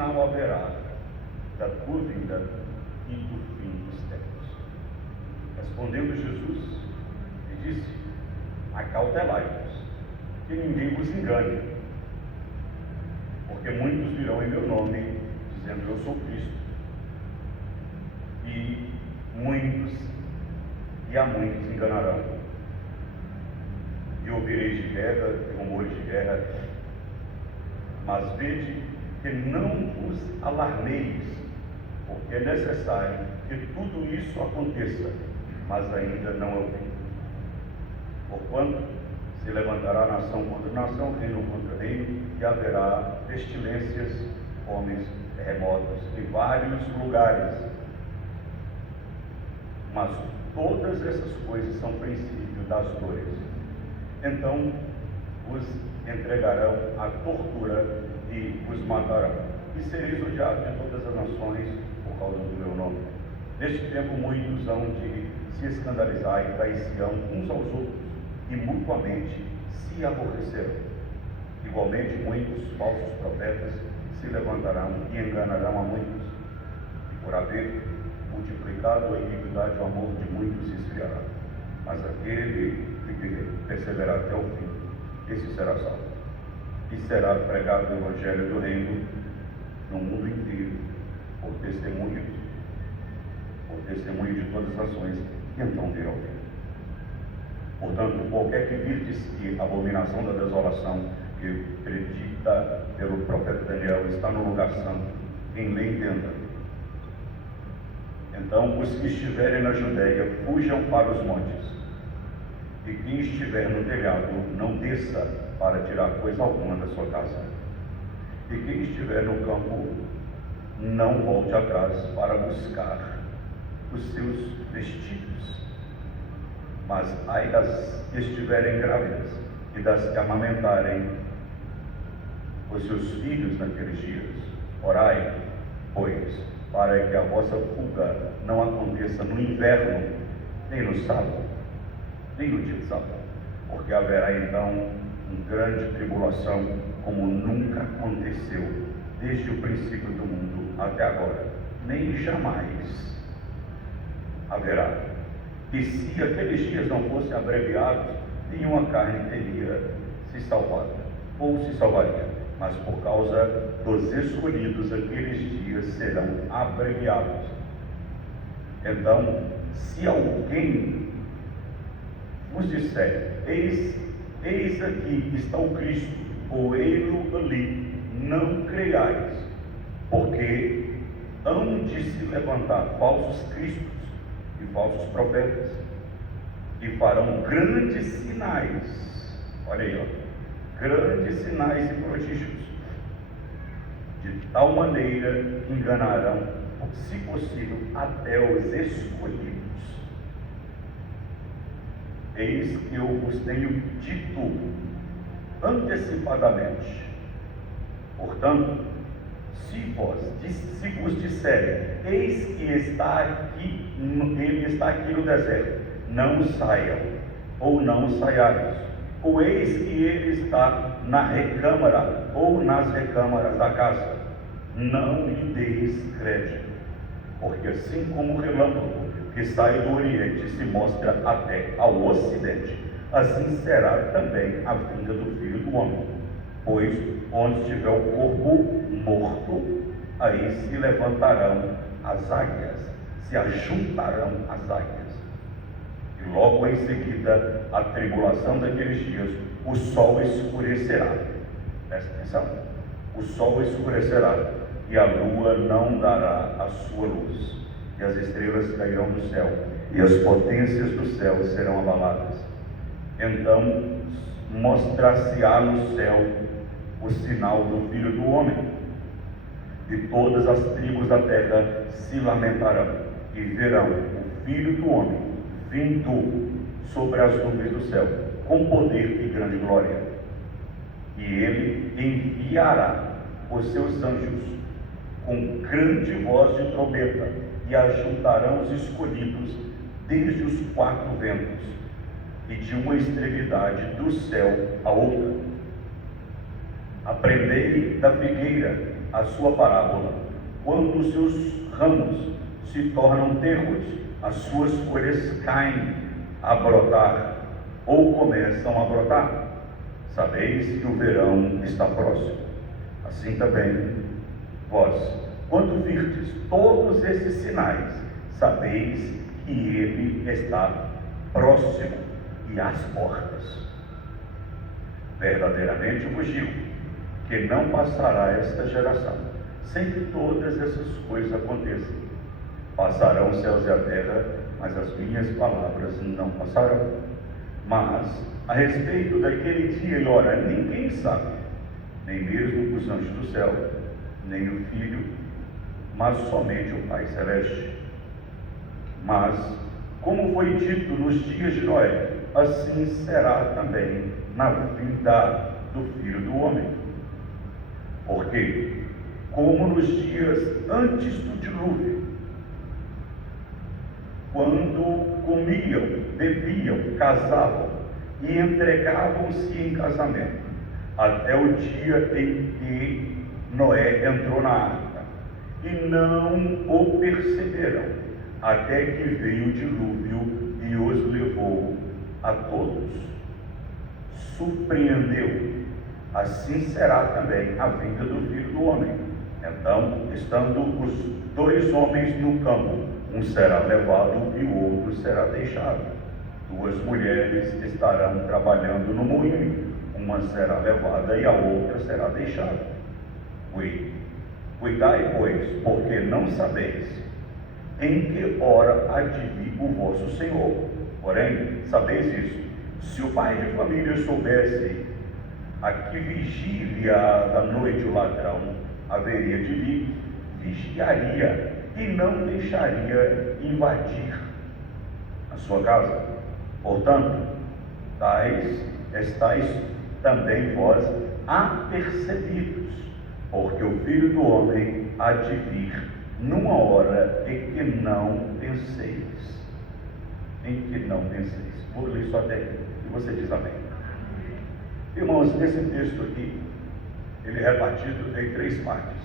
sinal haverá da tua vinda e do fim dos tempos? Respondendo Jesus, lhe disse: acautelai-vos, que ninguém vos engane, porque muitos virão em meu nome, dizendo eu sou Cristo, e a muitos enganarão. E ouvireis de guerra e rumores de guerra, mas vede que não vos alarmeis, porque é necessário que tudo isso aconteça, mas ainda não é o fim. Porquanto se levantará nação contra nação, reino contra reino, e haverá pestilências, fomes, terremotos em vários lugares. Mas todas essas coisas são princípio das dores. Então vos entregarão à tortura e vos matarão, e sereis odiados de todas as nações por causa do meu nome. Neste tempo muitos hão de se escandalizar e trair-se-ão uns aos outros, e mutuamente se aborrecerão. Igualmente muitos falsos profetas se levantarão e enganarão a muitos, e por haver multiplicado a iniquidade, o amor de muitos se esfriará. Mas aquele que perseverar até o fim, esse será salvo. E será pregado o Evangelho do Reino no mundo inteiro, por testemunho de todas as nações, e então virá o fim. Portanto, qualquer que virdes que a abominação da desolação, que predita pelo profeta Daniel, está no lugar santo, quem lê entenda. Então, os que estiverem na Judéia, fujam para os montes, e quem estiver no telhado, não desça para tirar coisa alguma da sua casa. E quem estiver no campo, não volte atrás para buscar os seus vestidos. Mas ai das que estiverem grávidas e das que amamentarem os seus filhos naqueles dias. Orai, pois, para que a vossa fuga não aconteça no inverno, nem no sábado, nem no dia de sábado, porque haverá então uma grande tribulação, como nunca aconteceu desde o princípio do mundo até agora, nem jamais haverá. E se aqueles dias não fossem abreviados, nenhuma carne teria se salvado, ou se salvaria, mas por causa dos escolhidos, aqueles dias serão abreviados. Então, se alguém vos disser, eis aqui está o Cristo, ou ei-lo ali, não creiais, porque hão de se levantar falsos cristos e falsos profetas, e farão grandes sinais, olha aí, grandes sinais e prodígios, de tal maneira que enganarão, se possível, até os escolhidos. Eis que eu vos tenho dito antecipadamente. Portanto, se vos disserem, eis que está aqui, ele está aqui no deserto, não saiam, ou não saiais, ou eis que ele está na recâmara, ou nas recâmaras da casa, não lhe deis crédito, porque assim como o relâmpago que sai do Oriente se mostra até ao Ocidente, assim será também a vinda do Filho do Homem. Pois onde estiver o corpo morto, aí se levantarão as águias, se ajuntarão as águias. E logo em seguida, a tribulação daqueles dias, o sol escurecerá. Presta atenção. O sol escurecerá, e a lua não dará a sua luz, e as estrelas cairão do céu, e as potências do céu serão abaladas. Então mostrar-se-á no céu o sinal do Filho do Homem, e todas as tribos da terra se lamentarão, e verão o Filho do Homem vindo sobre as nuvens do céu, com poder e grande glória. E ele enviará os seus anjos com grande voz de trombeta, e ajuntarão os escolhidos desde os quatro ventos, e de uma extremidade do céu à outra. Aprendei da figueira a sua parábola. Quando os seus ramos se tornam tenros, as suas folhas caem a brotar ou começam a brotar. Sabeis que o verão está próximo. Assim também vós, quando virdes todos esses sinais, sabeis que ele está próximo e às portas. Verdadeiramente vos digo que não passará esta geração sem que todas essas coisas aconteçam. Passarão os céus e a terra, mas as minhas palavras não passarão. Mas a respeito daquele dia e hora ninguém sabe, nem mesmo os anjos do céu, nem o Filho, mas somente o Pai Celeste. Mas, como foi dito nos dias de Noé, assim será também na vinda do Filho do Homem. Porque, como nos dias antes do dilúvio, quando comiam, bebiam, casavam e entregavam-se em casamento, até o dia em que Noé entrou na arca, e não o perceberam, até que veio o dilúvio e os levou a todos. Surpreendeu. Assim será também a vinda do Filho do Homem. Então, estando os dois homens no campo, um será levado e o outro será deixado. Duas mulheres estarão trabalhando no moinho, uma será levada e a outra será deixada. Cuidai, pois, porque não sabeis em que hora há de vir o vosso Senhor. Porém, sabeis isso: se o pai de família soubesse a que vigília da noite o ladrão haveria de vir, vigiaria e não deixaria invadir a sua casa. Portanto, estáis também vós apercebidos, porque o Filho do Homem há de vir numa hora em que não penseis. Em que não penseis. Vou ler só até aqui, e você diz amém. Irmãos, esse texto aqui, ele é repartido em 3 partes.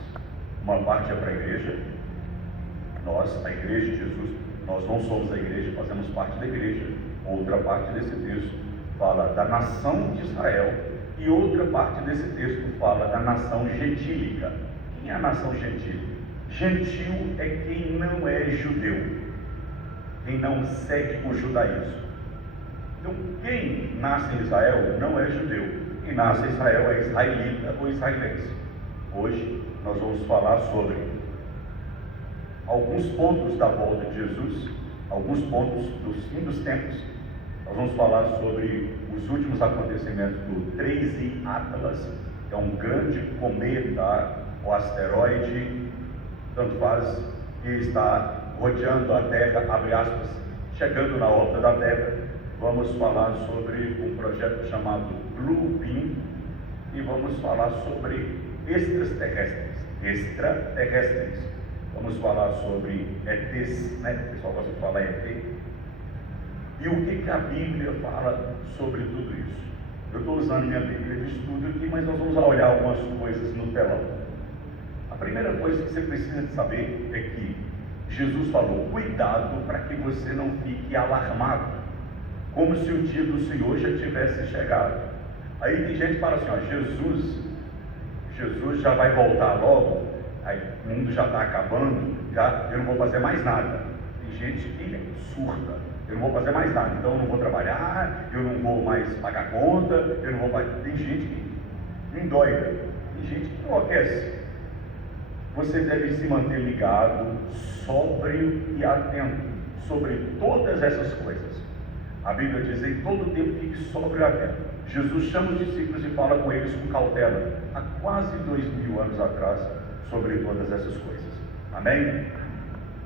Uma parte é para a igreja. Nós, a igreja de Jesus, nós não somos a igreja, fazemos parte da igreja. Outra parte desse texto fala da nação de Israel, e outra parte desse texto fala da nação gentílica. Quem é a nação gentílica? Gentil é quem não é judeu, quem não segue o judaísmo. Então, quem nasce em Israel não é judeu, quem nasce em Israel é israelita ou israelense. Hoje nós vamos falar sobre alguns pontos da volta de Jesus, alguns pontos do fim dos tempos. Nós vamos falar sobre os últimos acontecimentos do 13 Atlas, que é um grande cometa ou asteroide, tanto faz, que está rodeando a Terra, abre aspas, chegando na órbita da Terra. Vamos falar sobre um projeto chamado Blue Beam e vamos falar sobre extraterrestres. Vamos falar sobre ETs, né? O pessoal gosta de falar ET. E o que a Bíblia fala sobre tudo isso? Eu estou usando minha Bíblia de estudo aqui, mas nós vamos olhar algumas coisas no telão. A primeira coisa que você precisa de saber é que Jesus falou: cuidado para que você não fique alarmado, como se o dia do Senhor já tivesse chegado. Aí tem gente que fala assim: ó, Jesus já vai voltar logo, aí o mundo já está acabando, já eu não vou fazer mais nada. Tem gente que surta: eu não vou fazer mais nada, então eu não vou trabalhar, eu não vou mais pagar conta, eu não vou mais... Tem gente que endoida, tem gente que enlouquece. Você deve se manter ligado, sóbrio e atento sobre todas essas coisas. A Bíblia diz: em todo tempo fique sóbrio e atento. Jesus chama os discípulos e fala com eles com cautela, há quase 2000 anos atrás, sobre todas essas coisas. Amém?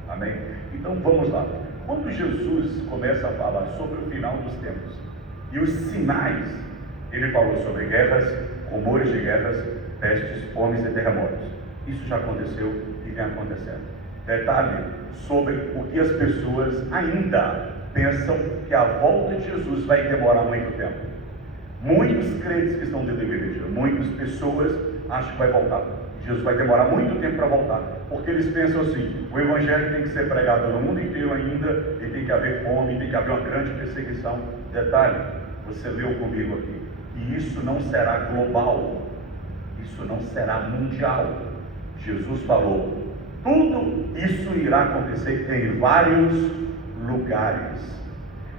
Amém? Então vamos lá. Quando Jesus começa a falar sobre o final dos tempos e os sinais, ele falou sobre guerras, rumores de guerras, pestes, fomes e terremotos. Isso já aconteceu e vem acontecendo. Detalhe sobre o que as pessoas ainda pensam, que a volta de Jesus vai demorar muito tempo. Muitos crentes que estão dentro da igreja, muitas pessoas acham que vai voltar. Jesus vai demorar muito tempo para voltar, porque eles pensam assim: o evangelho tem que ser pregado no mundo inteiro ainda, e tem que haver fome, tem que haver uma grande perseguição. Detalhe, você leu comigo aqui, que isso não será global, isso não será mundial. Jesus falou, tudo isso irá acontecer em vários lugares.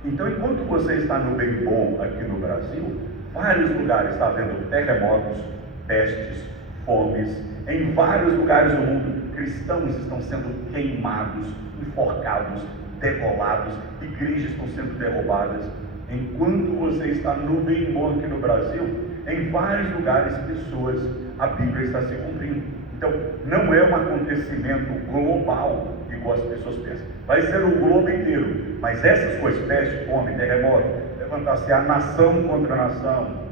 Então, enquanto você está no bem bom aqui no Brasil, vários lugares está havendo terremotos, pestes, fomes. Em vários lugares do mundo, cristãos estão sendo queimados, enforcados, degolados, igrejas estão sendo derrubadas. Enquanto você está no bem bom aqui no Brasil, em vários lugares, pessoas, a Bíblia está se cumprindo. Então, não é um acontecimento global, igual as pessoas pensam. Vai ser o globo inteiro. Mas essas coisas, peste, fome, terremoto, levantar-se a nação contra a nação,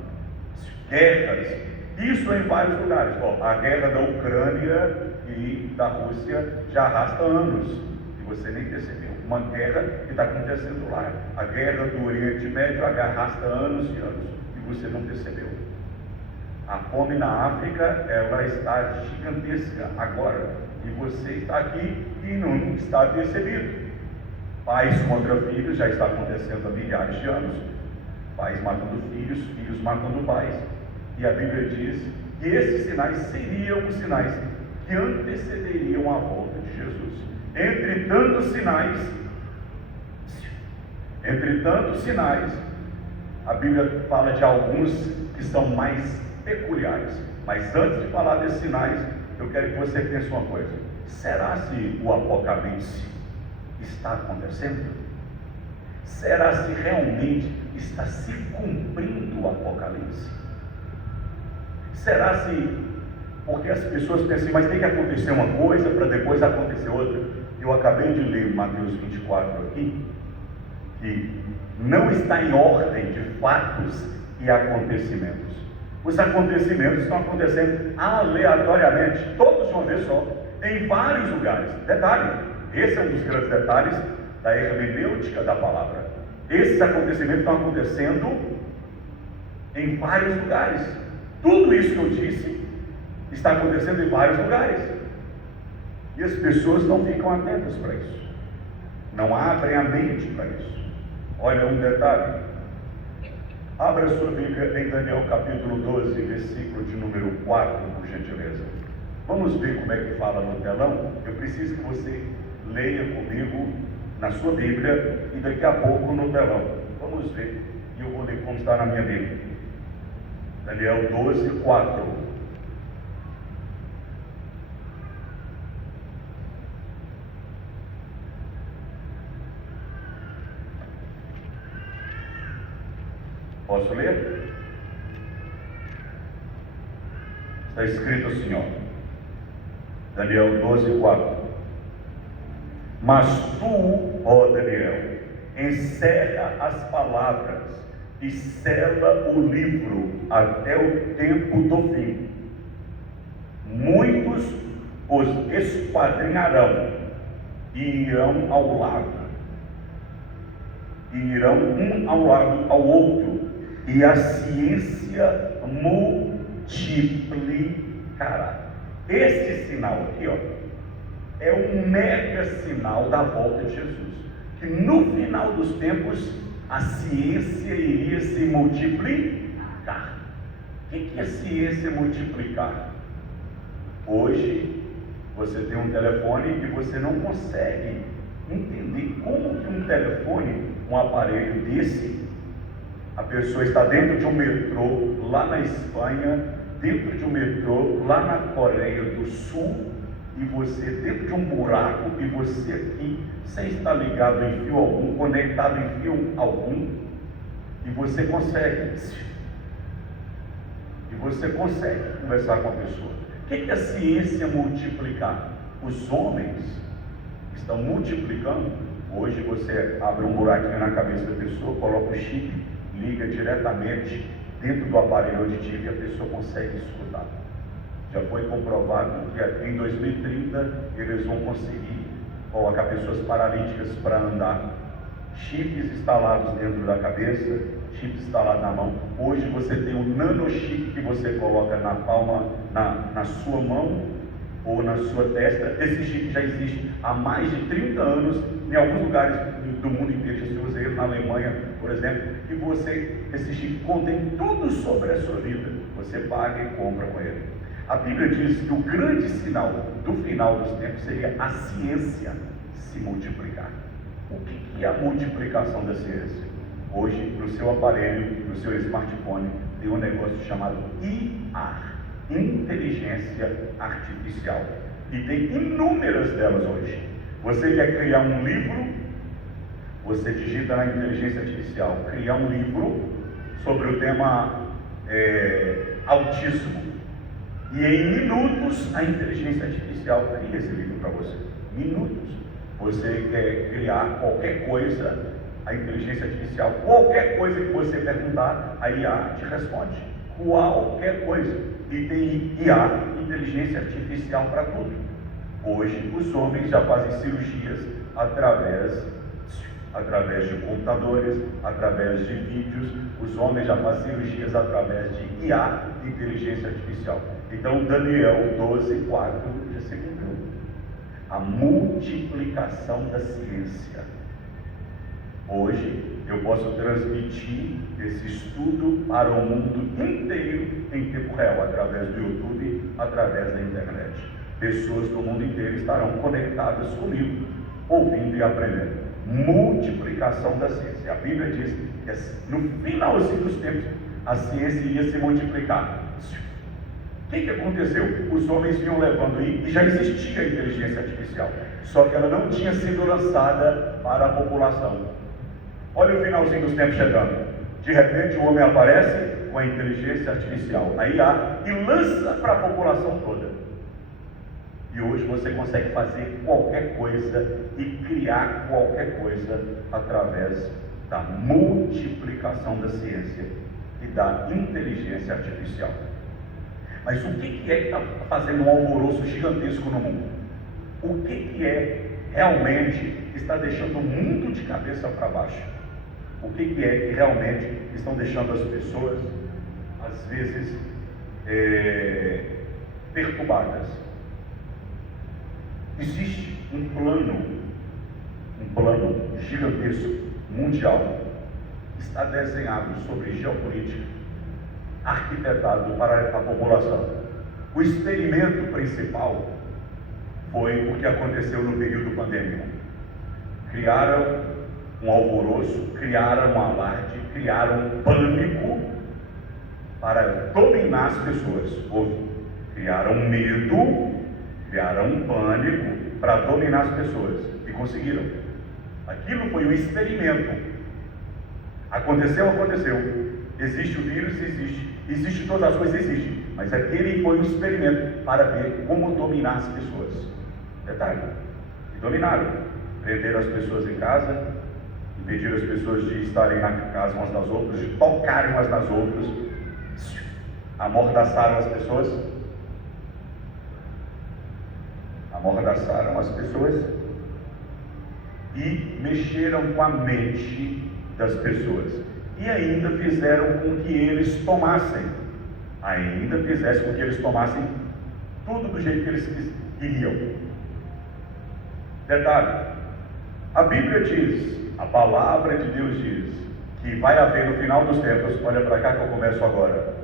guerras, isso em vários lugares. Bom, a guerra da Ucrânia e da Rússia já arrasta anos, e você nem percebeu. Uma guerra que está acontecendo lá. A guerra do Oriente Médio arrasta anos e anos, e você não percebeu. A fome na África, ela está gigantesca agora, e você está aqui e não está percebido. Pais contra filhos já está acontecendo há milhares de anos. Pais matando filhos, filhos matando pais. E a Bíblia diz que esses sinais seriam os sinais que antecederiam a volta de Jesus. Entre tantos sinais, a Bíblia fala de alguns que são mais peculiares. Mas antes de falar desses sinais, eu quero que você pense uma coisa: será se o Apocalipse está acontecendo? Será se realmente está se cumprindo o Apocalipse? Será se, porque as pessoas pensam, mas tem que acontecer uma coisa para depois acontecer outra? Eu acabei de ler Mateus 24 aqui, que não está em ordem de fatos e acontecimentos. Os acontecimentos estão acontecendo aleatoriamente, todos de uma vez só, em vários lugares. Detalhe, esse é um dos grandes detalhes da hermenêutica da palavra. Esses acontecimentos estão acontecendo em vários lugares. Tudo isso que eu disse está acontecendo em vários lugares. E as pessoas não ficam atentas para isso. Não abrem a mente para isso. Olha um detalhe. Abra sua Bíblia em Daniel capítulo 12, versículo de número 4, por gentileza. Vamos ver como é que fala no telão. Eu preciso que você leia comigo na sua Bíblia e daqui a pouco no telão. Vamos ver. E eu vou ler como está na minha Bíblia. Daniel 12, 4. Posso ler? Está escrito assim, ó. Daniel 12, 4. Mas tu, ó Daniel, encerra as palavras e sela o livro até o tempo do fim. Muitos os esquadrinharão e irão ao lado, e irão um ao lado ao outro, e a ciência multiplicará. Esse sinal aqui, ó, é um mega sinal da volta de Jesus, que no final dos tempos a ciência iria se multiplicar. O que é ciência multiplicar? Hoje você tem um telefone e você não consegue entender como que um telefone, um aparelho desse, a pessoa está dentro de um metrô lá na Espanha, dentro de um metrô lá na Coreia do Sul, e você dentro de um buraco, e você aqui, sem estar ligado em fio algum, conectado em fio algum, e você consegue conversar com a pessoa. O que é a ciência multiplicar? Os homens estão multiplicando. Hoje você abre um buraquinho na cabeça da pessoa, coloca o chip, liga diretamente dentro do aparelho auditivo e a pessoa consegue escutar. Já foi comprovado que em 2030 eles vão conseguir colocar pessoas paralíticas para andar. Chips instalados dentro da cabeça, chip instalado na mão. Hoje você tem um nanochip que você coloca na palma, na sua mão ou na sua testa. Esse chip já existe há mais de 30 anos, em alguns lugares do mundo inteiro já se usa ele, na Alemanha, por exemplo, e esse chip contém tudo sobre a sua vida. Você paga e compra com ele. A Bíblia diz que o grande sinal do final dos tempos seria a ciência se multiplicar. O que é a multiplicação da ciência? Hoje, no seu aparelho, no seu smartphone, tem um negócio chamado IA, Inteligência Artificial. E tem inúmeras delas hoje. Você quer criar um livro, você digita na inteligência artificial, criar um livro sobre o tema autismo. E em minutos a inteligência artificial cria esse livro para você. Minutos. Você quer criar qualquer coisa, a inteligência artificial, qualquer coisa que você perguntar, a IA te responde. Qualquer coisa. E tem IA, inteligência artificial, para tudo. Hoje os homens já fazem cirurgias através de computadores, através de vídeos. Os homens já fazem cirurgias através de IA, inteligência artificial. Então Daniel 12:4 já se cumpriu. A multiplicação da ciência. Hoje eu posso transmitir esse estudo para o mundo inteiro em tempo real, através do YouTube, através da internet. Pessoas do mundo inteiro estarão conectadas comigo, ouvindo e aprendendo. Multiplicação da ciência. A Bíblia diz que no finalzinho dos tempos a ciência iria se multiplicar. O que aconteceu? Os homens vinham levando aí, e já existia a inteligência artificial, só que ela não tinha sido lançada para a população. Olha o finalzinho dos tempos chegando. De repente o homem aparece com a inteligência artificial, a IA, e lança para a população toda. E hoje você consegue fazer qualquer coisa e criar qualquer coisa através da multiplicação da ciência e da inteligência artificial. Mas o que é que está fazendo um alvoroço gigantesco no mundo? O que realmente está deixando o mundo de cabeça para baixo? O que é que realmente estão deixando as pessoas, às vezes, perturbadas? Existe um plano gigantesco, mundial, que está desenhado sobre geopolítica, arquitetado para a população. O experimento principal foi o que aconteceu no período pandêmico. Criaram um alvoroço, criaram um alarde, criaram um pânico para dominar as pessoas. Criaram medo, criaram um pânico para dominar as pessoas. E conseguiram. Aquilo foi um experimento. Aconteceu. Existe o vírus, existe todas as coisas, existe. Mas aquele foi um experimento para ver como dominar as pessoas. Detalhe. E dominaram. Prenderam as pessoas em casa, impediram as pessoas de estarem na casa umas das outras, de tocarem umas nas outras, amordaçaram as pessoas e mexeram com a mente das pessoas. E ainda fizeram com que eles tomassem tudo do jeito que eles queriam. Detalhe, a Bíblia diz, a palavra de Deus diz, que vai haver no final dos tempos, olha para cá que eu começo agora,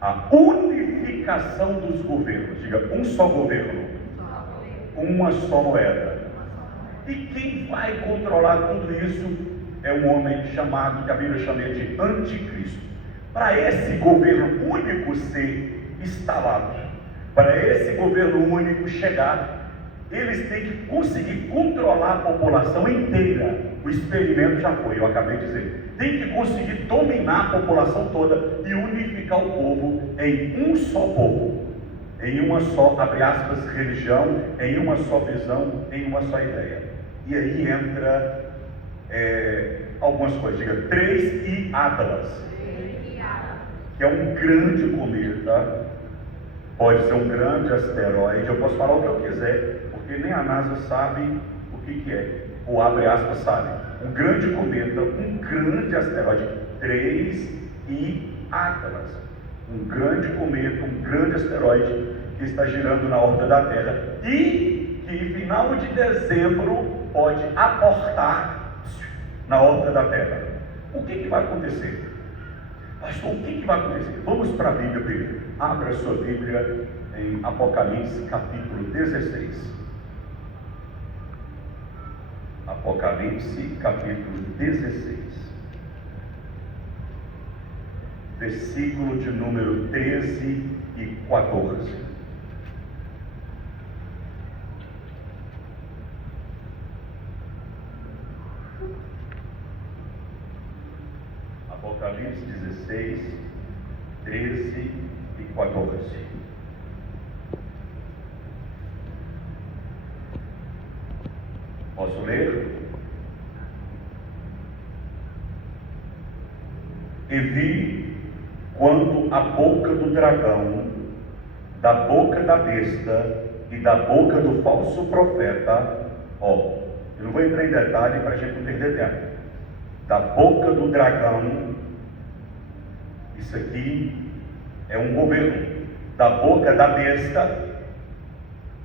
a unificação dos governos. Diga, um só governo, uma só moeda. E quem vai controlar tudo isso é um homem chamado, que a Bíblia chama de anticristo. Para esse governo único ser instalado, para esse governo único chegar, eles têm que conseguir controlar a população inteira. O experimento já foi, eu acabei de dizer. Tem que conseguir dominar a população toda e unificar o povo em um só povo, em uma só, abre aspas, religião, em uma só visão, em uma só ideia. E aí entra algumas coisas, diga, 3 Atlas, que é um grande cometa, pode ser um grande asteroide, eu posso falar o que eu quiser, porque nem a NASA sabe o que é, ou abre aspas sabe, um grande cometa, um grande asteroide, 3 e Atlas, um grande cometa, um grande asteroide que está girando na órbita da Terra e que em final de dezembro pode aportar na órbita da Terra. O que vai acontecer? Pastor, o que vai acontecer? Vamos para a Bíblia primeiro. Abra a sua Bíblia em Apocalipse capítulo 16. Apocalipse capítulo 16. Versículo de número 13 e 14. Apocalipse 16, 13 e 14. Posso ler? E vi quando a boca do dragão, da boca da besta e da boca do falso profeta, eu não vou entrar em detalhe para a gente não perder tempo, da boca do dragão, isso aqui é um governo, da boca da besta,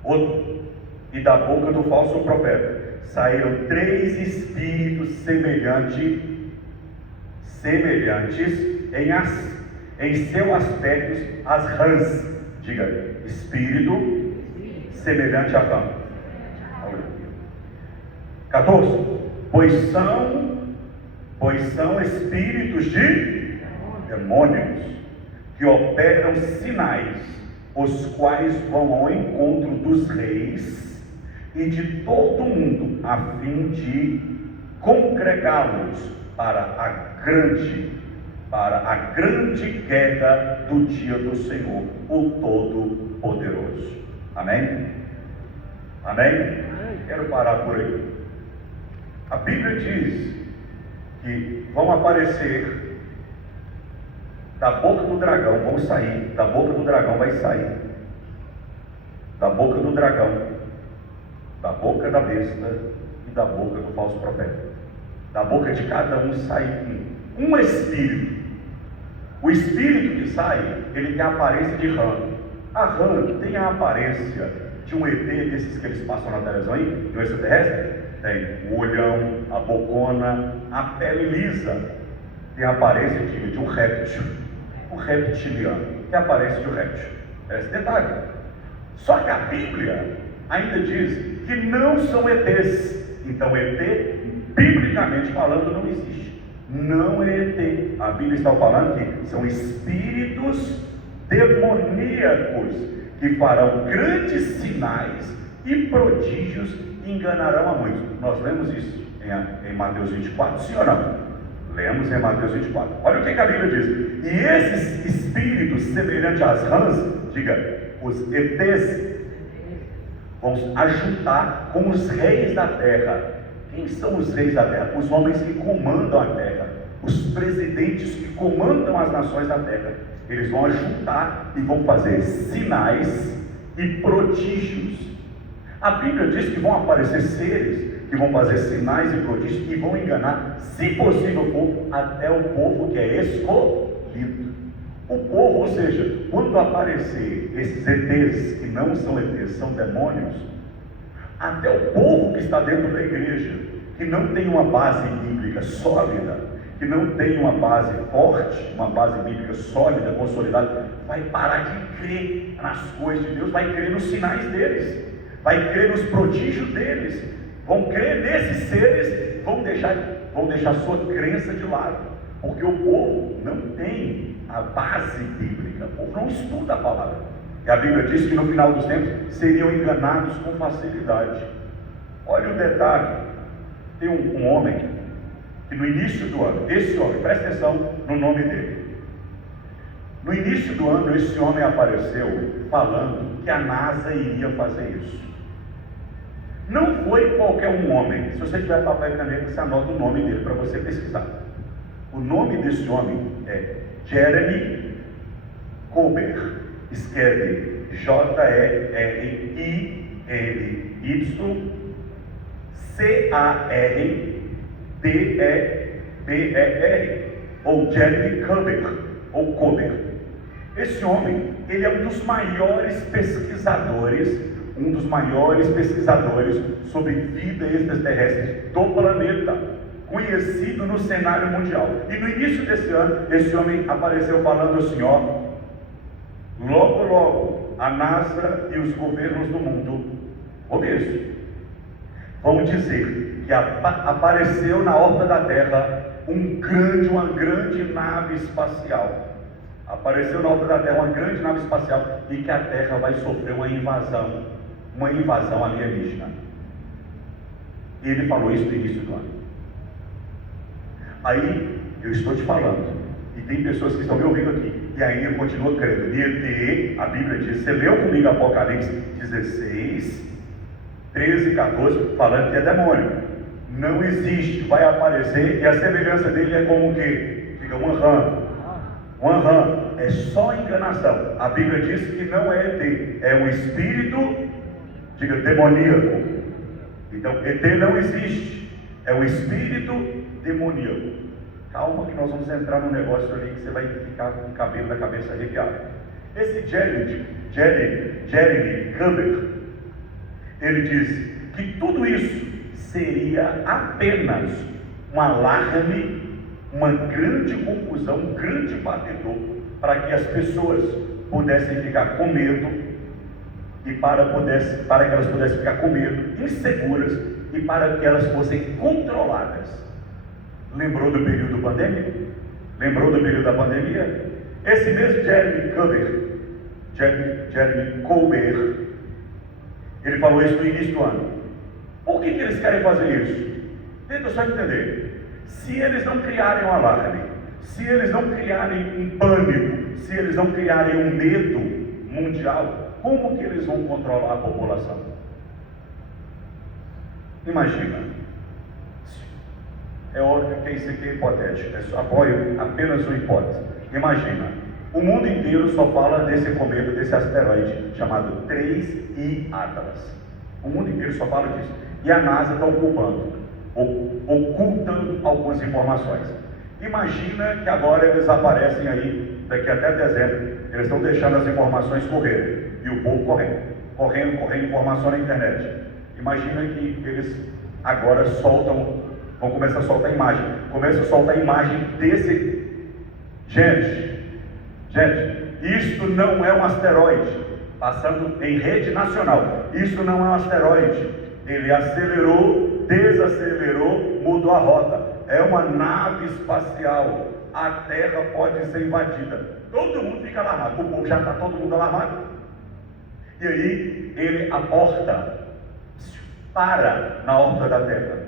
outro, e da boca do falso profeta, saíram 3 espíritos semelhantes em seu aspecto às rãs. Diga, espírito semelhante a rã. 14. Pois são espíritos de demônios que operam sinais, os quais vão ao encontro dos reis e de todo o mundo, a fim de congregá-los para a grande guerra do dia do Senhor, o Todo-Poderoso. Amém? Amém? Quero parar por aí. A Bíblia diz que vão aparecer da boca do dragão, vão sair, da boca do dragão vai sair, da boca do dragão, da boca da besta e da boca do falso profeta. Da boca de cada um sai um espírito. O espírito que sai, ele tem a aparência de rã. A rã tem a aparência de um ET desses que eles passam na televisão aí, de um extraterrestre. Tem o olhão, a bocona, a pele lisa. Tem a aparência de um réptil, um reptiliano. Tem a aparência de um réptil. Esse detalhe. Só que a Bíblia ainda diz que não são ETs. Então ET, biblicamente falando, não existe. Não é ET. A Bíblia está falando que são espíritos demoníacos que farão grandes sinais e prodígios e enganarão a muitos. Nós lemos isso em Mateus 24, sim ou não? Lemos em Mateus 24. Olha o que a Bíblia diz. E esses espíritos semelhantes às rãs, diga, os ETs, vão ajuntar com os reis da terra. Quem são os reis da terra? Os homens que comandam a terra, os presidentes que comandam as nações da terra. Eles vão ajuntar e vão fazer sinais e prodígios. A Bíblia diz que vão aparecer seres que vão fazer sinais e prodígios e vão enganar, se possível for, até o povo que é escolhido. O povo, ou seja, quando aparecer esses ETs, que não são ETs, são demônios, até o povo que está dentro da igreja, que não tem uma base bíblica sólida, que não tem uma base forte, uma base bíblica sólida, consolidada, vai parar de crer nas coisas de Deus, vai crer nos sinais deles, vai crer nos prodígios deles, vão crer nesses seres, vão deixar sua crença de lado, porque o povo não tem a base bíblica, o povo não estuda a palavra. E a Bíblia diz que no final dos tempos seriam enganados com facilidade. Olha o detalhe, tem um homem que no início do ano, esse homem, presta atenção no nome dele. No início do ano, esse homem apareceu falando que a NASA iria fazer isso. Não foi qualquer um homem. Se você tiver papel e caneta, você anota o nome dele para você pesquisar. O nome desse homem é Jeremy Corbett. Escreve Jerry Carber, ou Jeremy Comer. Esse homem, ele é um dos maiores pesquisadores sobre vida extraterrestre do planeta, conhecido no cenário mundial. E no início desse ano, esse homem apareceu falando assim, logo, a NASA e os governos do mundo, vão dizer que apareceu na órbita da Terra uma grande nave espacial. Apareceu na órbita da Terra uma grande nave espacial e que a Terra vai sofrer uma invasão alienígena. Ele falou isso no início do ano. Aí, eu estou te falando, e tem pessoas que estão me ouvindo aqui, e ainda continuam crendo. E ET, a Bíblia diz, você leu comigo Apocalipse 16, 13, 14, falando que é demônio. Não existe, vai aparecer, e a semelhança dele é como o quê? Diga, one run, é só enganação. A Bíblia diz que não é ET, é um espírito, diga, demoníaco. Então, ET não existe, é um espírito demoníaco. Calma que nós vamos entrar num negócio ali que você vai ficar com o cabelo da cabeça arrepiado. Esse Jeremy Comer, ele diz que tudo isso seria apenas um alarme, uma grande confusão, um grande batedor, para que as pessoas pudessem ficar com medo, e para que elas pudessem ficar com medo, inseguras, e para que elas fossem controladas. Lembrou do período pandêmico? Lembrou do período da pandemia? Esse mesmo Jeremy Comer, ele falou isso no início do ano. Por que eles querem fazer isso? Tenta só entender. Se eles não criarem um alarme, se eles não criarem um pânico, se eles não criarem um medo mundial, como que eles vão controlar a população? Imagina. É óbvio que isso aqui é hipotético, apoio apenas uma hipótese. Imagina, o mundo inteiro só fala desse cometa, desse asteroide chamado 3I Atlas. O mundo inteiro só fala disso. E a NASA está ocultando algumas informações. Imagina que agora eles aparecem aí, daqui até dezembro, eles estão deixando as informações correrem, e o povo correndo informação na internet. Imagina que eles agora vão começar a soltar imagem. Começa a soltar imagem desse. Gente, isto não é um asteroide, passando em rede nacional. Isso não é um asteroide. Ele acelerou, desacelerou, mudou a rota. É uma nave espacial. A Terra pode ser invadida. Todo mundo fica alarmado. O povo já está todo mundo alarmado. E aí ele para na órbita da Terra.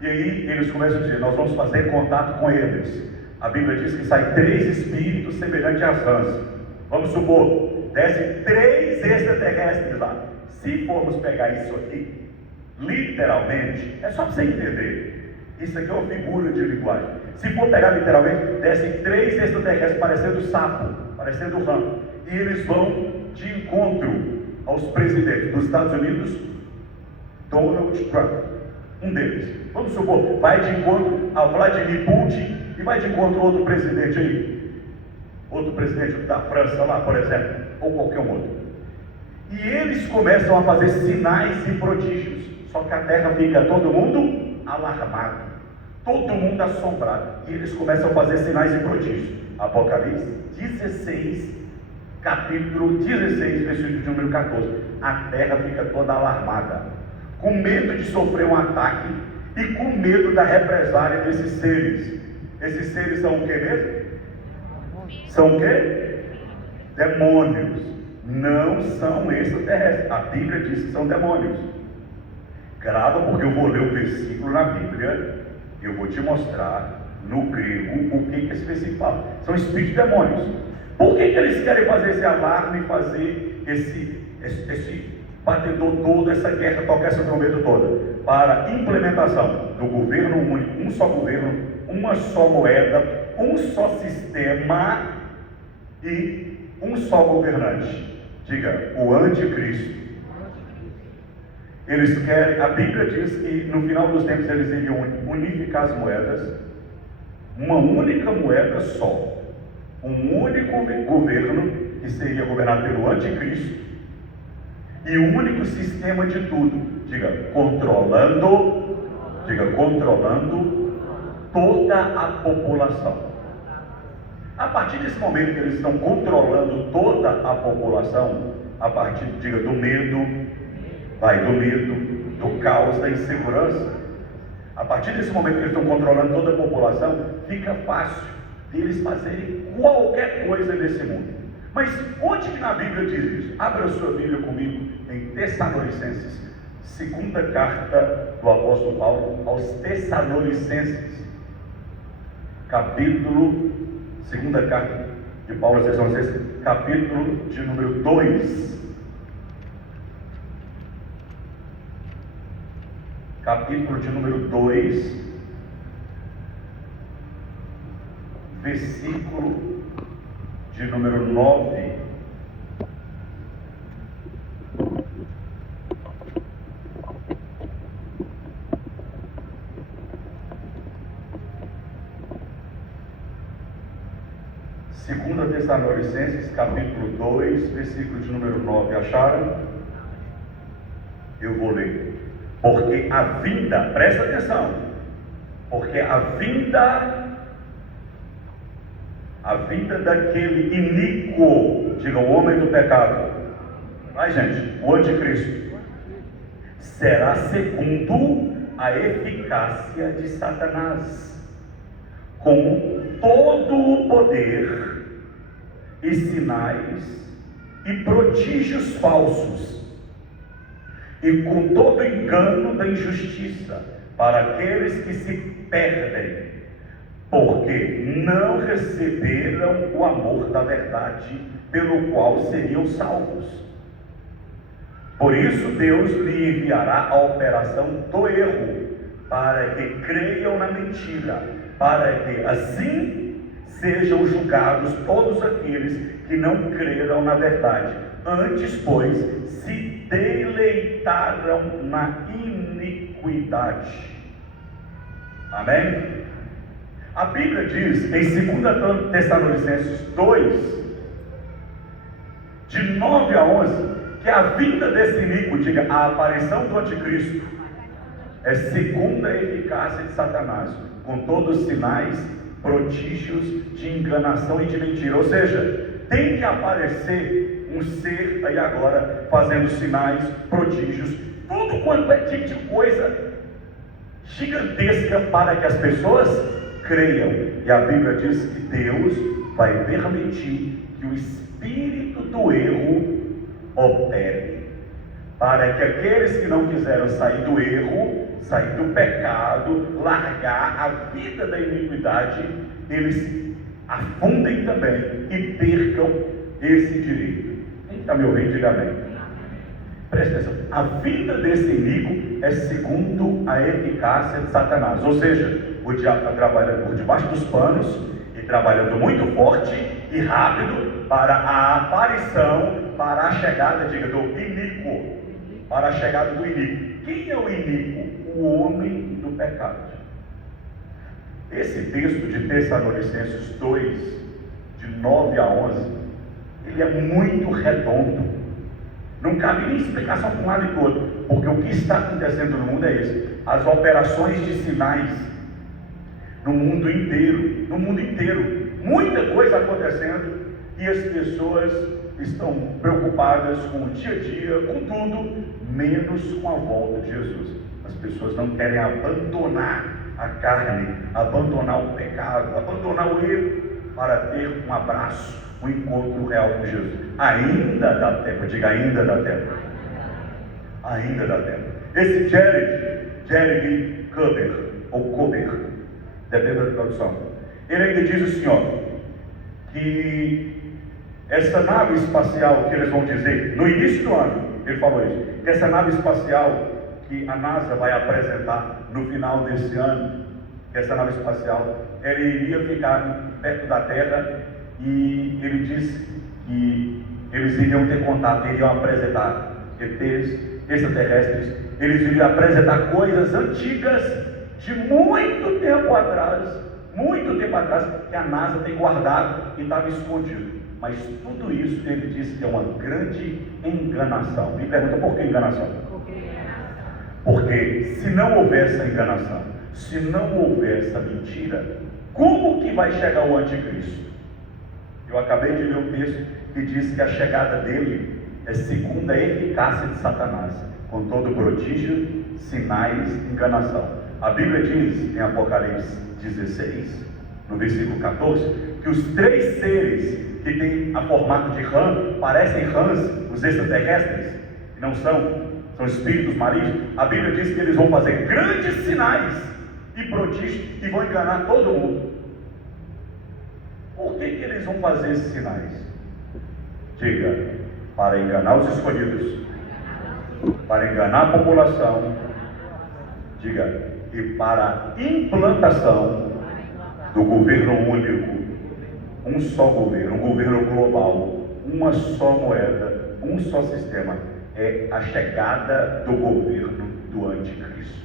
E aí eles começam a dizer, nós vamos fazer contato com eles. A Bíblia diz que saem 3 espíritos semelhantes às rãs. Vamos supor, descem 3 extraterrestres lá. Se formos pegar isso aqui, literalmente, é só para você entender. Isso aqui é uma figura de linguagem. Se for pegar literalmente, descem 3 extraterrestres parecendo sapo, parecendo rã. E eles vão de encontro aos presidentes dos Estados Unidos, Donald Trump. Um deles, vamos supor, vai de encontro a Vladimir Putin e vai de encontro a outro presidente aí, outro presidente da França lá, por exemplo, ou qualquer outro. E eles começam a fazer sinais e prodígios, só que a Terra fica todo mundo alarmado, todo mundo assombrado, e eles começam a fazer sinais e prodígios. Apocalipse 16, capítulo 16, versículo de número 14. A Terra fica toda alarmada, com medo de sofrer um ataque e com medo da represália desses seres. Esses seres são o que mesmo? São o que? Demônios. Não são extraterrestres. A Bíblia diz que são demônios. Grava, porque eu vou ler o versículo na Bíblia e eu vou te mostrar no grego o que esse versículo fala. São espíritos demônios. Por que eles querem fazer esse alarme e fazer esse batedor todo, essa guerra, tocar essa trombeta toda? Para implementação do governo único, um só governo, uma só moeda, um só sistema e um só governante. Diga, o anticristo. Eles querem, a Bíblia diz que no final dos tempos eles iriam unificar as moedas uma única moeda só, um único governo que seria governado pelo anticristo e um único sistema de tudo, controlando toda a população. A partir desse momento que eles estão controlando toda a população, a partir, do medo, do caos, da insegurança, a partir desse momento que eles estão controlando toda a população, fica fácil deles fazerem qualquer coisa nesse mundo. Mas onde que na Bíblia diz isso? Abra a sua Bíblia comigo em Tessalonicenses, segunda carta do apóstolo Paulo aos Tessalonicenses, segunda carta de Paulo aos Tessalonicenses, capítulo de número 2. Capítulo de número 2, versículo de número 9. Segunda Tessalonicenses, capítulo 2, versículo de número 9. Acharam? Eu vou ler. Porque a vinda, presta atenção, porque a vinda daquele iníquo, o homem do pecado, vai gente, o anticristo, será segundo a eficácia de Satanás, com todo o poder e sinais e prodígios falsos, e com todo o engano da injustiça para aqueles que se perdem, porque não receberam o amor da verdade, pelo qual seriam salvos. Por isso Deus lhe enviará a operação do erro, para que creiam na mentira, para que assim sejam julgados todos aqueles que não creram na verdade, antes, pois, se deleitaram na iniquidade. Amém? A Bíblia diz em 2 Tessalonicenses 2, de 9 a 11, que a vinda desse iníquo, a aparição do anticristo, é segundo a eficácia de Satanás, com todos os sinais, prodígios de enganação e de mentira. Ou seja, tem que aparecer um ser aí agora fazendo sinais, prodígios, tudo quanto é tipo de coisa gigantesca para que as pessoas creiam. E a Bíblia diz que Deus vai permitir que o espírito do erro opere, para que aqueles que não quiseram sair do erro, sair do pecado, largar a vida da iniquidade, eles afundem também e percam esse direito. Quem está me ouvindo, diga amém. Presta atenção, a vida desse iníquo é segundo a eficácia de Satanás, ou seja, o diabo está trabalhando por debaixo dos panos e trabalhando muito forte e rápido para a aparição, para a chegada, do iníquo, para a chegada do iníquo. Quem é o iníquo? O homem do pecado. Esse texto de Tessalonicenses 2, de 9 a 11, ele é muito redondo. Não cabe nem explicação para um lado e para o outro, porque o que está acontecendo no mundo é isso. As operações de sinais no mundo inteiro, muita coisa acontecendo, e as pessoas estão preocupadas com o dia a dia, com tudo, menos com a volta de Jesus. As pessoas não querem abandonar a carne, abandonar o pecado, abandonar o erro, para ter um abraço, um encontro real com Jesus. Ainda dá tempo, diga ainda dá tempo. Ainda dá tempo. Esse Jeremy Comer, ou Comer, depende da tradução, ele ainda diz assim, que essa nave espacial que eles vão dizer, no início do ano, ele falou isso, que essa nave espacial que a NASA vai apresentar no final desse ano, essa nave espacial, ela iria ficar perto da Terra, e ele disse que eles iriam ter contato, iriam apresentar ETs, extraterrestres, eles iriam apresentar coisas antigas, de muito tempo atrás, muito tempo atrás, que a NASA tem guardado e estava escondido. Mas tudo isso ele disse que é uma grande enganação. Me pergunta por que enganação? Porque se não houver essa enganação, se não houver essa mentira, como que vai chegar o anticristo? Eu acabei de ler um texto que diz que a chegada dele é segundo a eficácia de Satanás, com todo prodígio, sinais, enganação. A Bíblia diz em Apocalipse 16, no versículo 14, que os 3 seres que têm a formato de rã, parecem rãs, os extraterrestres, e não são espíritos malignos. A Bíblia diz que eles vão fazer grandes sinais e prodígios e vão enganar todo mundo. Por que eles vão fazer esses sinais? Diga, para enganar os escolhidos, para enganar a população, diga, e para a implantação do governo único, um só governo, um governo global, uma só moeda, um só sistema. É a chegada do governo do anticristo.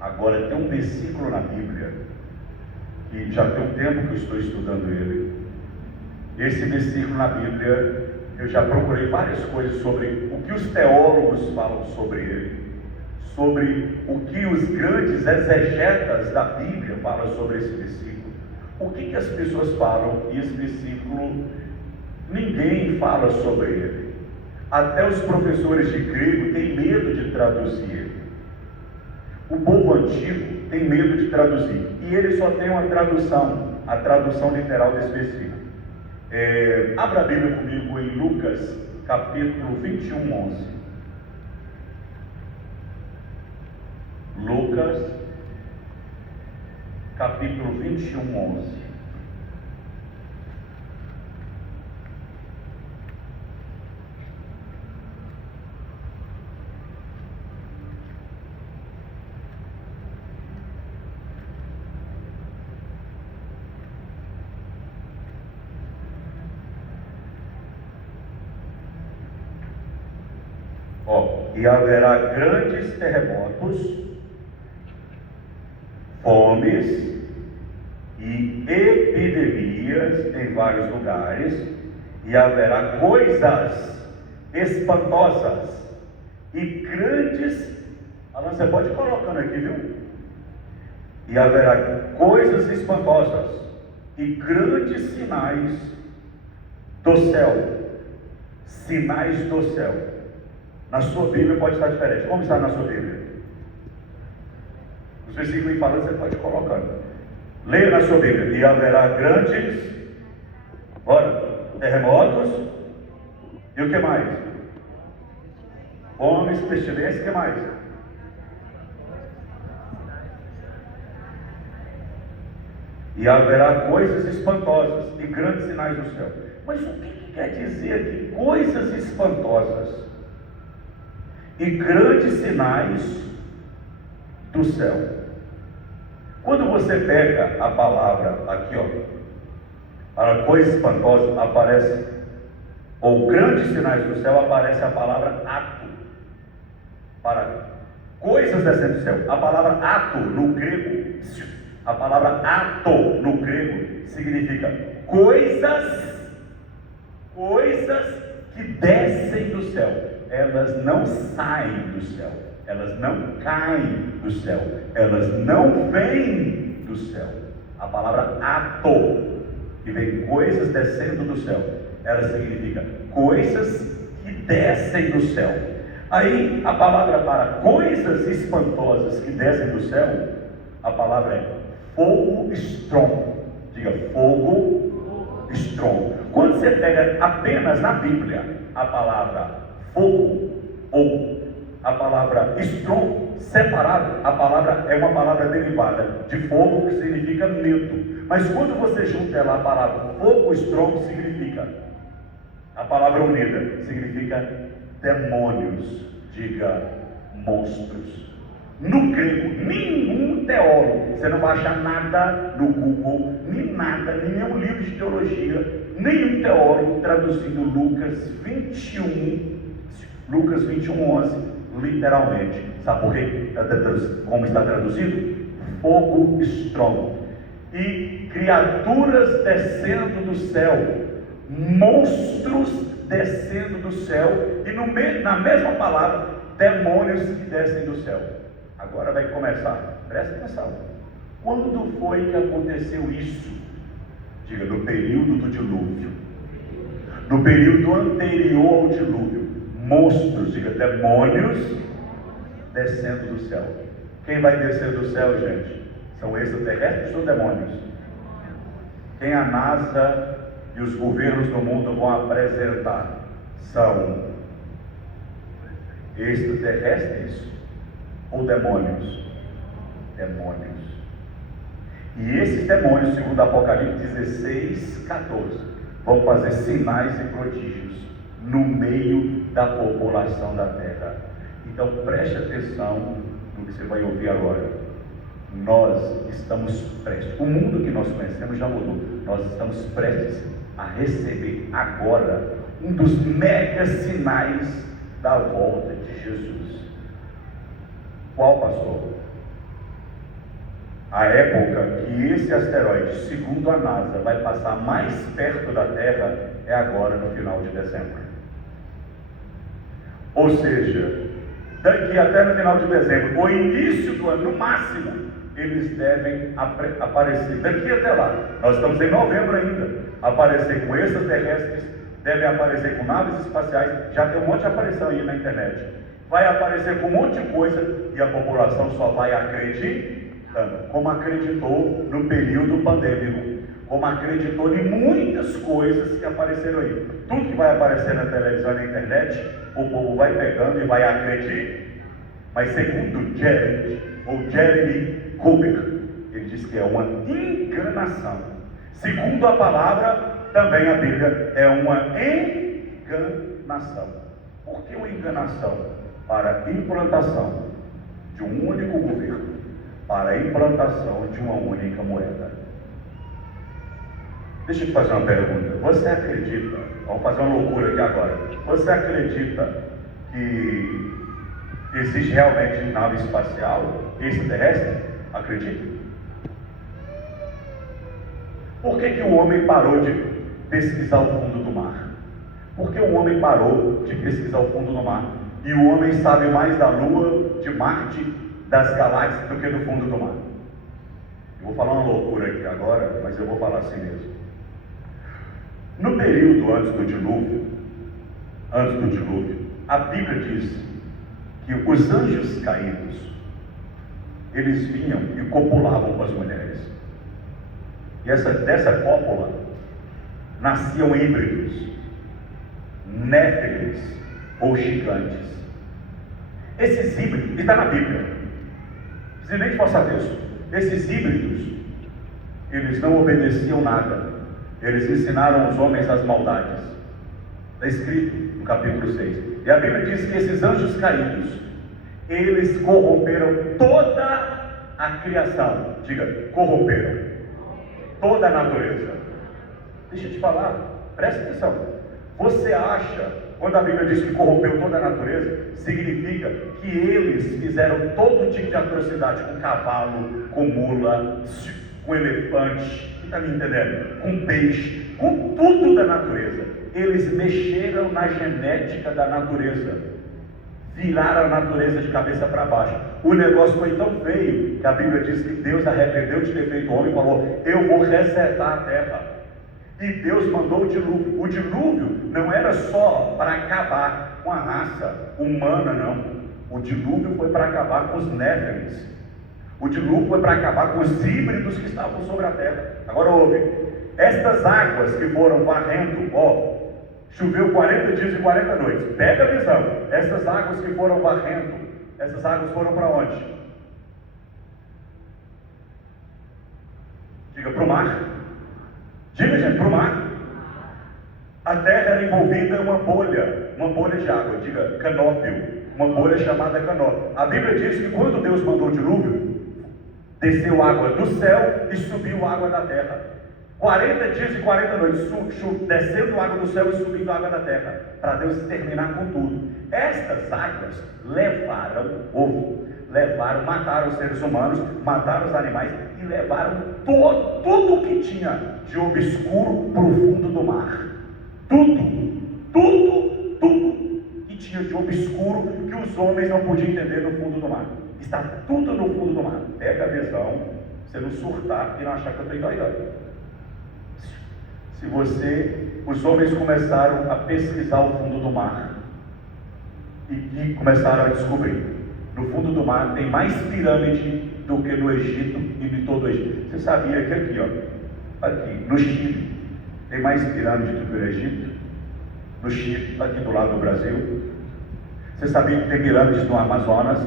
Agora tem um versículo na Bíblia que já tem um tempo que eu estou estudando ele. Esse versículo na Bíblia, eu já procurei várias coisas sobre o que os teólogos falam sobre ele, sobre o que os grandes exegetas da Bíblia falam sobre esse versículo, o que as pessoas falam, e esse versículo ninguém fala sobre ele. Até os professores de grego têm medo de traduzir ele. O povo antigo tem medo de traduzir, e ele só tem uma tradução, a tradução literal desse versículo. Abra a Bíblia comigo em Lucas, capítulo 21, 11. Lucas, capítulo 21, 11. E haverá grandes terremotos, fomes e epidemias em vários lugares, e haverá coisas espantosas e grandes. Alan, você pode ir colocando aqui, viu? E haverá coisas espantosas e grandes sinais do céu. Sinais do céu. Na sua Bíblia pode estar diferente. Como está na sua Bíblia? Os versículos falando, você pode ir colocando. Leia na sua Bíblia. E haverá grandes terremotos. E o que mais? Fomes, pestilência, o que mais? E haverá coisas espantosas e grandes sinais do céu. Mas o que quer dizer aqui? Coisas espantosas e grandes sinais do céu. Quando você pega a palavra aqui, para coisas espantosas aparece, ou grandes sinais do céu, aparece a palavra ato. Para coisas descendo do céu, a palavra ato no grego, significa coisas que descem do céu. Elas não saem do céu, elas não caem do céu, elas não vêm do céu. A palavra ato, que vem coisas descendo do céu, ela significa coisas que descem do céu. Aí a palavra para coisas espantosas que descem do céu, a palavra é fogo strong. Diga, fogo strong. Quando você pega apenas na Bíblia a palavra fogo ou a palavra strong separado, a palavra é uma palavra derivada de fogo, que significa medo. Mas quando você junta ela, a palavra fogo strong significa, a palavra unida significa demônios. Diga, monstros. No grego, nenhum teólogo, você não vai achar nada no Google, nem nada, nenhum livro de teologia, nenhum teólogo traduzindo Lucas 21, 11, literalmente. Sabe por quê? Como está traduzido? fogo estrondo, e criaturas descendo do céu, monstros descendo do céu, e na mesma palavra, demônios que descem do céu. Agora vai começar, presta atenção. Quando foi que aconteceu isso? Diga, no período do dilúvio. No período anterior ao dilúvio, monstros, diga, demônios descendo do céu. Quem vai descer do céu, gente? São extraterrestres ou demônios? Quem a NASA e os governos do mundo vão apresentar são extraterrestres ou demônios? Demônios. E esses demônios, segundo Apocalipse 16:14, vão fazer sinais e prodígios no meio da população da terra. Então preste atenção no que você vai ouvir agora. Nós estamos prestes, o mundo que nós conhecemos já mudou, nós estamos prestes a receber agora um dos mega sinais da volta de Jesus. Qual, pastor? A época que esse asteroide, segundo a NASA, vai passar mais perto da Terra é agora, no final de dezembro. Ou seja, daqui até no final de dezembro, ou início do ano, no máximo, eles devem aparecer. Daqui até lá, nós estamos em novembro ainda, aparecer com extraterrestres, devem aparecer com naves espaciais, já tem um monte de aparição aí na internet. Vai aparecer com um monte de coisa e a população só vai acreditar, como acreditou no período pandêmico, como acreditou em muitas coisas que apareceram aí. Tudo que vai aparecer na televisão e na internet, o povo vai pegando e vai acreditar. Mas segundo Jeremy Cook, ele diz que é uma enganação. Segundo a palavra, também a Bíblia é uma enganação. Por que uma enganação? Para a implantação de um único governo, para a implantação de uma única moeda. Deixa eu te fazer uma pergunta. Você acredita, vamos fazer uma loucura aqui agora, você acredita que existe realmente nave espacial extraterrestre? Acredita? Por que o homem parou de pesquisar o fundo do mar? Por que o homem parou de pesquisar o fundo do mar? E o homem sabe mais da Lua, de Marte, das galáxias do que do fundo do mar. Eu vou falar uma loucura aqui agora, mas eu vou falar assim mesmo. No período antes do dilúvio, a Bíblia diz que os anjos caídos, eles vinham e copulavam com as mulheres. E dessa cópula nasciam híbridos, néfilis ou gigantes. Esses híbridos, está na Bíblia, se nem força texto, esses híbridos, eles não obedeciam nada, eles ensinaram os homens as maldades. Está escrito no capítulo 6. E a Bíblia diz que esses anjos caídos, eles corromperam toda a criação. Diga, corromperam toda a natureza. Deixa eu te falar, presta atenção. Você acha, quando a Bíblia diz que corrompeu toda a natureza, significa que eles fizeram todo tipo de atrocidade com cavalo, com mula, com elefante, está me entendendo? Com peixe, com tudo da natureza. Eles mexeram na genética da natureza, viraram a natureza de cabeça para baixo. O negócio foi tão feio que a Bíblia diz que Deus arrependeu de ter feito o homem e falou: eu vou resetar a terra. E Deus mandou o dilúvio. O dilúvio não era só para acabar com a raça humana, não. O dilúvio foi para acabar com os néfilis. O dilúvio foi para acabar com os híbridos que estavam sobre a terra. Agora ouve, estas águas que foram varrendo, choveu 40 dias e 40 noites. Pega a visão. Essas águas que foram varrendo, essas águas foram para onde? Diga, para o mar. Diga, gente, para o mar. A terra era envolvida em uma bolha de água. Diga, canópio, uma bolha chamada canópio. A Bíblia diz que quando Deus mandou o dilúvio, desceu água do céu e subiu água da terra. 40 dias e 40 noites, descendo água do céu e subindo água da terra, para Deus terminar com tudo. Estas águas levaram levaram, mataram os seres humanos, mataram os animais e levaram tudo o que tinha de obscuro para o fundo do mar. Tudo que tinha de obscuro que os homens não podiam entender no fundo do mar. Está tudo no fundo do mar. Pega a visão, você não surtar e não achar que eu estou endoidando. Os homens começaram a pesquisar o fundo do mar e começaram a descobrir. No fundo do mar tem mais pirâmide do que no Egito e de todo o Egito. Você sabia que aqui no Chile, tem mais pirâmide do que no Egito? No Chile, aqui do lado do Brasil. Você sabia que tem pirâmides no Amazonas,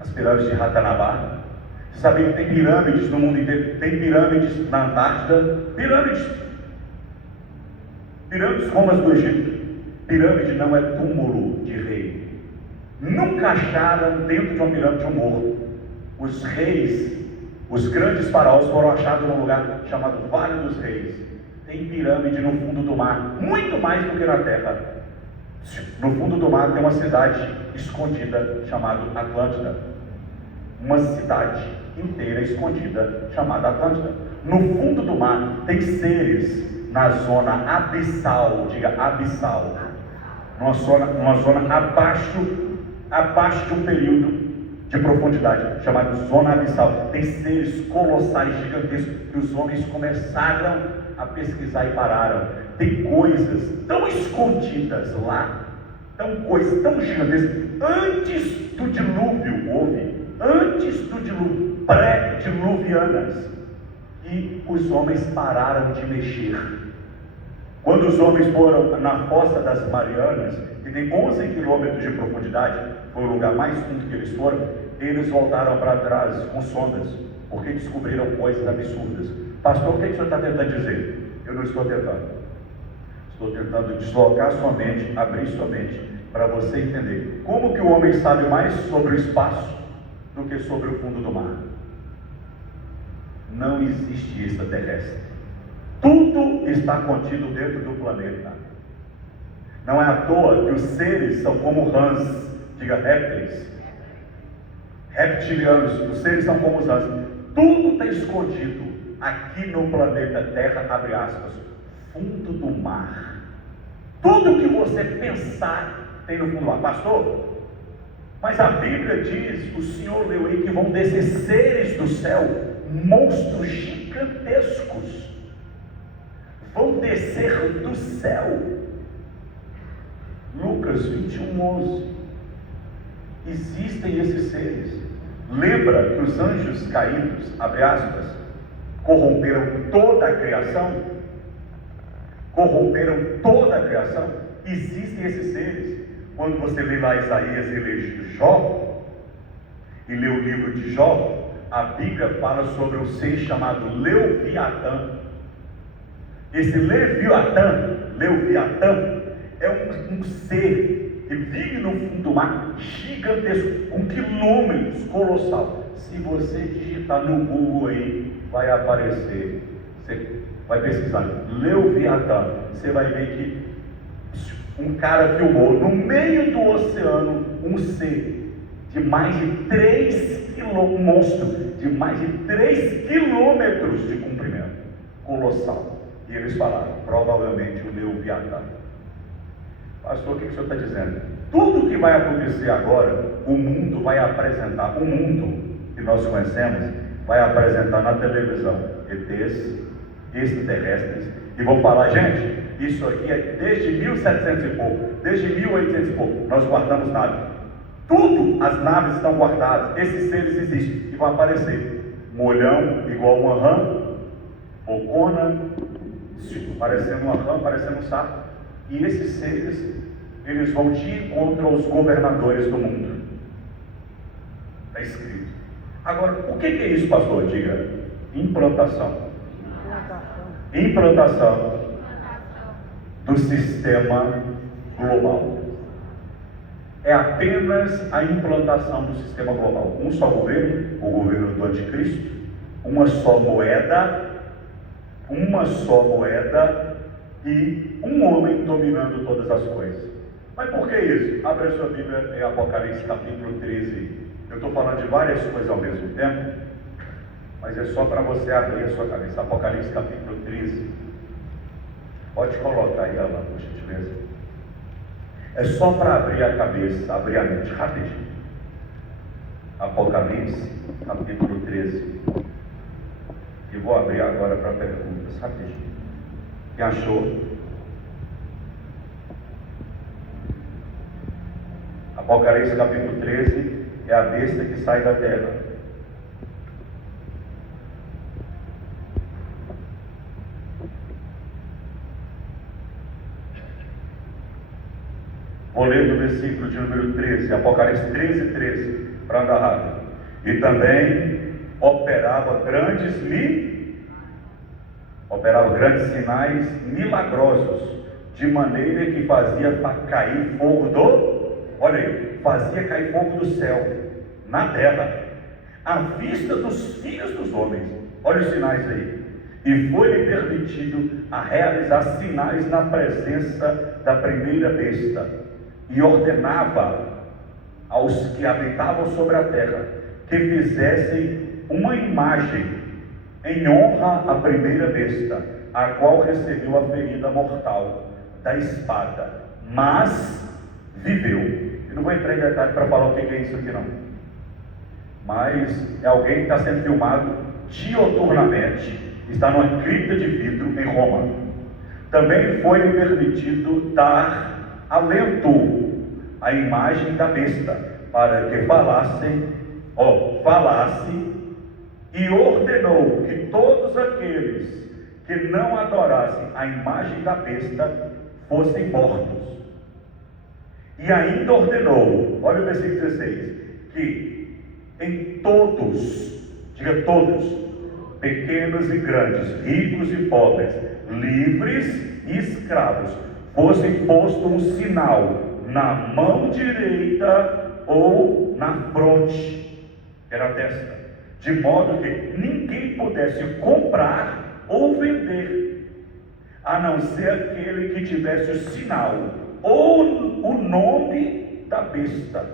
as pirâmides de Ratanabá? Você sabia que tem pirâmides no mundo inteiro? Tem pirâmides na Antártida, pirâmides como as do Egito. Pirâmide não é túmulo de rei. Nunca acharam dentro de uma pirâmide um morto. Os reis, os grandes faraós foram achados num lugar chamado Vale dos Reis. Tem pirâmide no fundo do mar, muito mais do que na terra. No fundo do mar tem uma cidade escondida chamada Atlântida. Uma cidade inteira escondida chamada Atlântida. No fundo do mar tem seres na zona abissal, diga abissal, numa zona abaixo de um período de profundidade, chamado zona abissal. Tem seres colossais, gigantescos, que os homens começaram a pesquisar e pararam. Tem coisas tão escondidas lá, coisas tão gigantescas. Antes do dilúvio antes do dilúvio, pré-diluvianas, e os homens pararam de mexer. Quando os homens foram na Fossa das Marianas, que tem 11 quilômetros de profundidade, foi o lugar mais fundo que eles foram, eles voltaram para trás com sondas, porque descobriram coisas absurdas. Pastor, o que o senhor está tentando dizer? Eu não estou tentando. Estou tentando deslocar sua mente, abrir sua mente, para você entender como que o homem sabe mais sobre o espaço do que sobre o fundo do mar. Não existe extraterrestre. Tudo está contido dentro do planeta. Não é à toa que os seres são como rãs, diga répteis, reptilianos. Os seres são como os rãs. Tudo está escondido aqui no planeta Terra, abre aspas, fundo do mar. Tudo que você pensar tem no fundo do mar. Pastor, mas a Bíblia diz, o senhor leu aí, que vão descer seres do céu, monstros gigantescos, vão descer do céu. Lucas 21:11. Existem esses seres. Lembra que os anjos caídos, abre aspas, corromperam toda a criação? Corromperam toda a criação. Existem esses seres. Quando você lê lá Isaías e lê Jó, e lê o livro de Jó, a Bíblia fala sobre um ser chamado Leviatã. Esse Leviatã é um ser que vive no fundo do mar, gigantesco, com quilômetros, colossal. Se você digitar no Google aí, vai aparecer. Você vai pesquisar Leviatã, você vai ver que um cara filmou no meio do oceano um ser de mais de 3 quilômetros, um monstro de mais de 3 quilômetros de comprimento, colossal. E eles falaram, provavelmente o Leviatã. Pastor, o que o senhor está dizendo? Tudo que vai acontecer agora, o mundo vai apresentar, o mundo que nós conhecemos, vai apresentar na televisão ETs, extraterrestres, e vão falar, gente, isso aqui é desde 1700 e pouco, desde 1800 e pouco, nós guardamos nada. Tudo, as naves estão guardadas, esses seres existem, e vão aparecer. Um olhão igual uma rã, bocona, parecendo uma rã, parecendo um sapo. E esses seres, eles vão de encontro aos governadores do mundo. Está escrito. Agora, o que é isso, pastor? Diga, implantação do sistema global. É apenas a implantação do sistema global. Um só governo, o governo do anticristo, uma só moeda e um homem dominando todas as coisas. Mas por que isso? Abre a sua Bíblia em Apocalipse capítulo 13. Eu estou falando de várias coisas ao mesmo tempo, mas é só para você abrir a sua cabeça. Apocalipse capítulo 13. Pode colocar aí, Ana, por gentileza. É só para abrir a cabeça, abrir a mente, rapidinho. Apocalipse capítulo 13. E vou abrir agora para perguntas, rapidinho. Quem achou? Apocalipse capítulo 13 é a besta que sai da terra. Vou ler do versículo de número 13, Apocalipse 13, 13, para andar rápido. E também operava grandes sinais milagrosos, de maneira que fazia cair fogo olha aí, fazia cair fogo do céu, na terra, à vista dos filhos dos homens. Olha os sinais aí. E foi-lhe permitido a realizar sinais na presença da primeira besta, e ordenava aos que habitavam sobre a terra que fizessem uma imagem em honra à primeira besta, a qual recebeu a ferida mortal da espada, mas viveu. Eu não vou entrar em detalhe para falar o que é isso aqui não, mas é alguém que está sendo filmado dioturnamente, está numa cripta de vidro em Roma. Também foi-lhe permitido dar alento à imagem da besta, para que falasse, e ordenou que todos aqueles que não adorassem a imagem da besta fossem mortos. E ainda ordenou, olha o versículo 16, que em todos, diga todos, pequenos e grandes, ricos e pobres, livres e escravos, fosse posto um sinal na mão direita ou na fronte, que era a testa, de modo que ninguém pudesse comprar ou vender, a não ser aquele que tivesse o sinal, ou o nome da besta,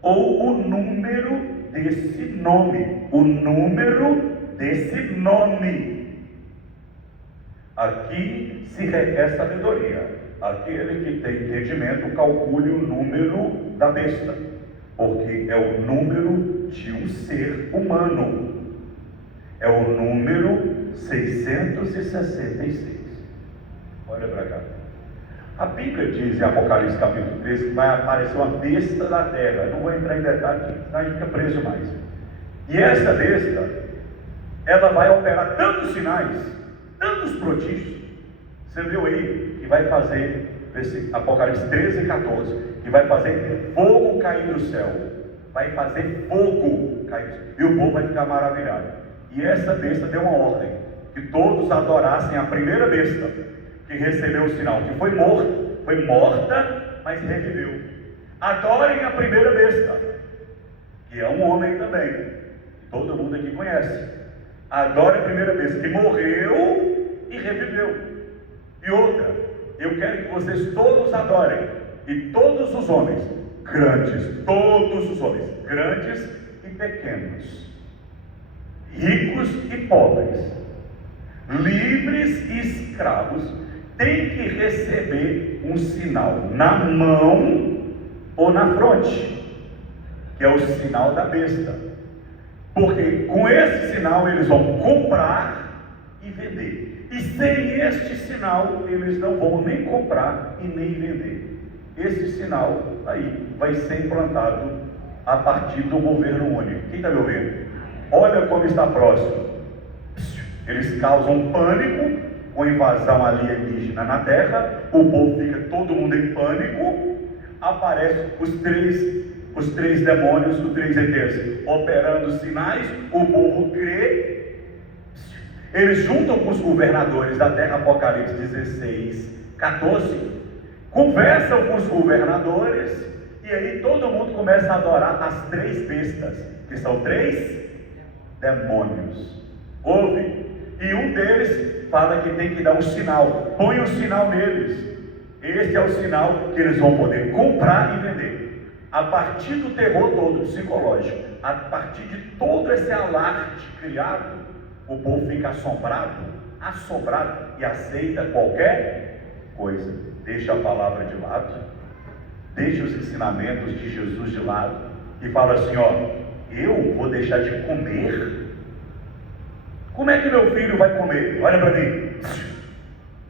ou o número desse nome, Aqui se requer sabedoria. Aquele que tem entendimento, calcule o número da besta, porque é o número de um ser humano. É o número 666. Olha para cá. A Bíblia diz em Apocalipse capítulo 13 que vai aparecer uma besta da terra. Não vou entrar em detalhes, senão a gente fica preso mais. E essa besta, ela vai operar tantos sinais, tantos prodígios. Você viu aí que vai fazer, Apocalipse 13 e 14, que vai fazer fogo cair do céu. Vai fazer fogo cair do céu. E o povo vai ficar maravilhado. E essa besta deu uma ordem, que todos adorassem a primeira besta, que recebeu o sinal, que foi morta, mas reviveu. Adorem a primeira besta, que é um homem também, todo mundo aqui conhece. Adore a primeira besta, que morreu e reviveu. E outra, eu quero que vocês todos adorem, e todos os homens, todos os homens, grandes e pequenos, ricos e pobres, livres e escravos, tem que receber um sinal na mão ou na fronte, que é o sinal da besta, porque com esse sinal eles vão comprar e vender, e sem este sinal eles não vão nem comprar e nem vender. Esse sinal aí vai ser implantado a partir do governo único. Quem está me ouvindo? Olha como está próximo. Eles causam pânico com invasão alienígena na Terra, o povo fica todo mundo em pânico, aparecem os três demônios, os três ETs, operando sinais, o povo crê, eles juntam com os governadores da Terra, Apocalipse 16, 14, conversam com os governadores, e aí todo mundo começa a adorar as três bestas, que são três demônios. Ouve? E um deles fala que tem que dar um sinal. Põe o sinal neles. Este é o sinal que eles vão poder comprar e vender. a partir do terror todo psicológico, a partir de todo esse alarde criado, o povo fica assombrado e aceita qualquer coisa. Deixa a palavra de lado, deixa os ensinamentos de Jesus de lado e fala assim: ó, eu vou deixar de comer? Como é que meu filho vai comer? Olha para mim.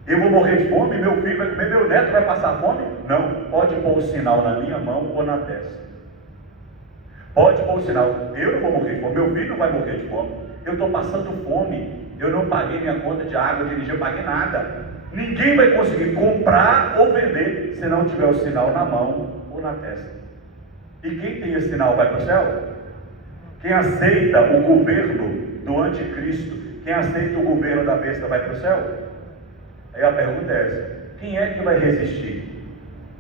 Eu vou morrer de fome? Meu filho vai comer? Meu neto vai passar fome? Não. Pode pôr o sinal na minha mão ou na testa. Pode pôr o sinal. Eu não vou morrer de fome. Meu filho não vai morrer de fome. Eu estou passando fome. Eu não paguei minha conta de água, de energia, eu paguei nada. Ninguém vai conseguir comprar ou vender se não tiver o sinal na mão ou na testa. E quem tem esse sinal vai para o céu? Quem aceita o governo do anticristo, quem aceita o governo da besta vai para o céu? Aí a pergunta é essa: quem é que vai resistir?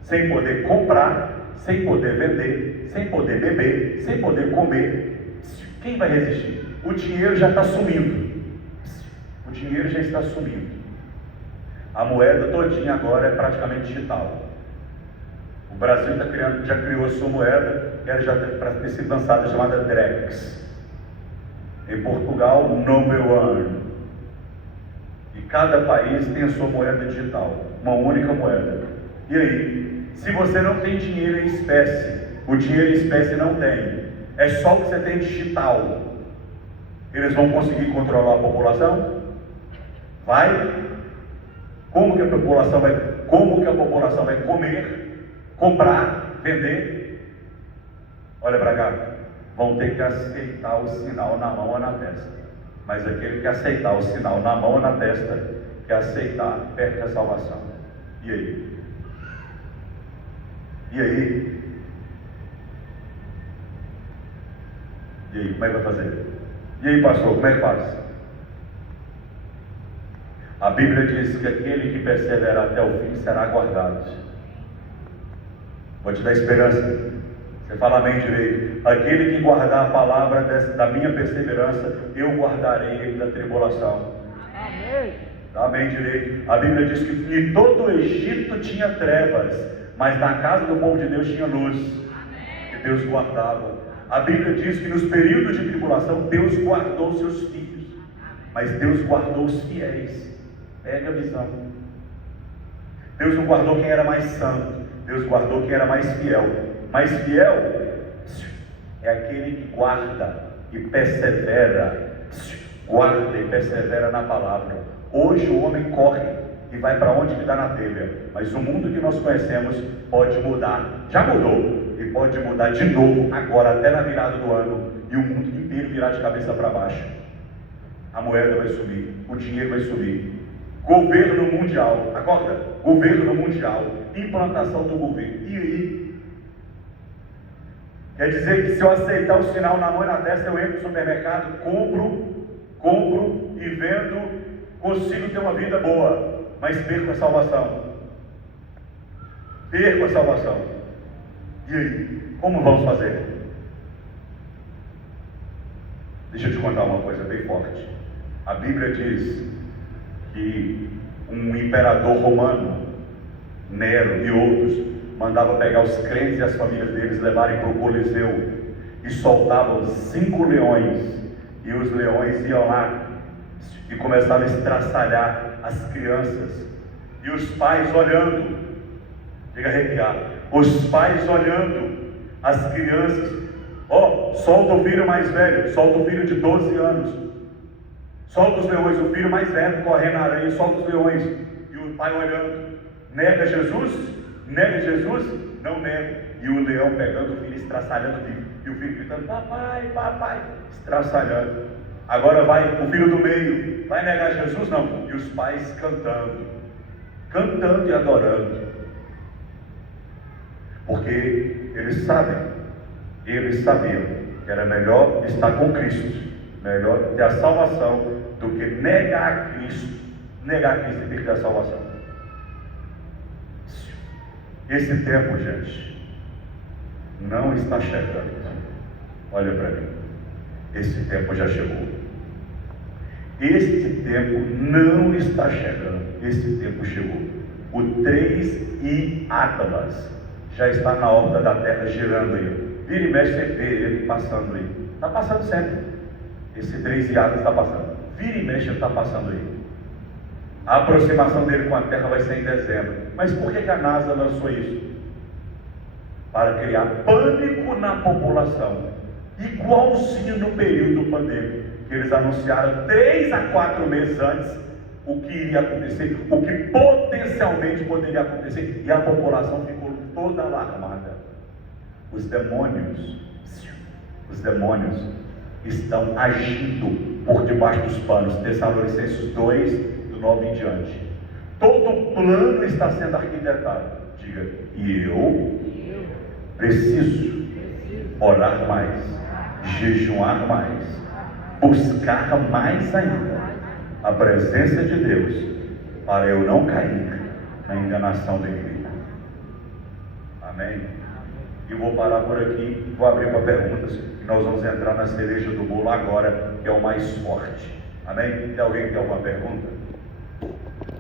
Sem poder comprar, sem poder vender, sem poder beber, sem poder comer. Quem vai resistir? O dinheiro já está sumindo. O dinheiro já está sumindo. A moeda todinha agora é praticamente digital. O Brasil já criou a sua moeda, que era já para ter sido lançada, chamada Drex. Em Portugal, number one. E cada país tem a sua moeda digital, uma única moeda. E aí, se você não tem dinheiro em espécie, o dinheiro em espécie não tem, é só o que você tem digital, eles vão conseguir controlar a população? Vai? Como que a população vai comer, comprar, vender? Olha para cá. Vão ter que aceitar o sinal na mão ou na testa. Mas aquele que aceitar o sinal na mão ou na testa, que aceitar, perde a salvação. E aí? E aí? E aí, como é que vai fazer? E aí, pastor, como é que faz? A Bíblia diz que aquele que persevera até o fim será guardado. Vou te dar esperança. Você fala amém direito. Aquele que guardar a palavra da minha perseverança, eu guardarei ele da tribulação. Amém. Amém direito. A Bíblia diz que em todo o Egito tinha trevas, mas na casa do povo de Deus tinha luz. Amém. Que Deus guardava. A Bíblia diz que nos períodos de tribulação Deus guardou seus filhos, mas Deus guardou os fiéis. Pega a visão. Deus não guardou quem era mais santo, Deus guardou quem era mais fiel. Mais fiel é aquele que guarda e persevera, guarda e persevera na palavra. Hoje o homem corre e vai para onde que dá na telha, mas o mundo que nós conhecemos pode mudar, já mudou e pode mudar de novo agora até na virada do ano, e o mundo inteiro virar de cabeça para baixo. A moeda vai subir, o dinheiro vai subir, governo mundial, acorda, governo mundial, implantação do governo. E aí? Quer dizer que se eu aceitar o sinal na mão e na testa, eu entro no supermercado, compro e vendo, consigo ter uma vida boa, mas perco a salvação. Perco a salvação. E aí? Como vamos fazer? Deixa eu te contar uma coisa bem forte. A Bíblia diz que um imperador romano, Nero e outros, mandava pegar os crentes e as famílias deles, levarem para o Coliseu e soltavam 5 leões, e os leões iam lá e começavam a estraçalhar as crianças, e os pais olhando, chega a arrepiar, os pais olhando as crianças. Solta o filho mais velho, solta o filho de 12 anos, solta os leões, o filho mais velho correndo na areia, solta os leões, e o pai olhando. Nega Jesus? Nega Jesus? Não nega. E o leão pegando o filho, estraçalhando o filho, e o filho gritando: papai, papai, estraçalhando. Agora vai o filho do meio, vai negar Jesus? Não. E os pais cantando e adorando, porque eles sabiam que era melhor estar com Cristo, melhor ter a salvação, do que negar a Cristo e perder a salvação. Esse tempo, gente, não está chegando. Olha para mim. Esse tempo já chegou. Este tempo não está chegando. Esse tempo chegou. O 3 e Atlas já está na órbita da Terra girando aí. Vira e mexe, você vê ele passando aí. Está passando sempre. Esse 13 anos está passando. Vira e mexe, ele está passando aí. A aproximação dele com a Terra vai ser em dezembro. Mas por que a NASA lançou isso? Para criar pânico na população. Igualzinho no período pandêmico, que eles anunciaram 3 a 4 meses antes o que iria acontecer, o que potencialmente poderia acontecer, e a população ficou toda alarmada. Os demônios estão agindo por debaixo dos panos. Tessalonicenses 2, do 9 em diante. Todo o plano está sendo arquitetado. Diga, e eu preciso orar mais, jejuar mais, buscar mais ainda a presença de Deus, para eu não cair na enganação do inimigo. Amém? E vou parar por aqui, vou abrir para perguntas, e nós vamos entrar na cereja do bolo agora, que é o mais forte. Amém? Tem alguém que tem alguma pergunta?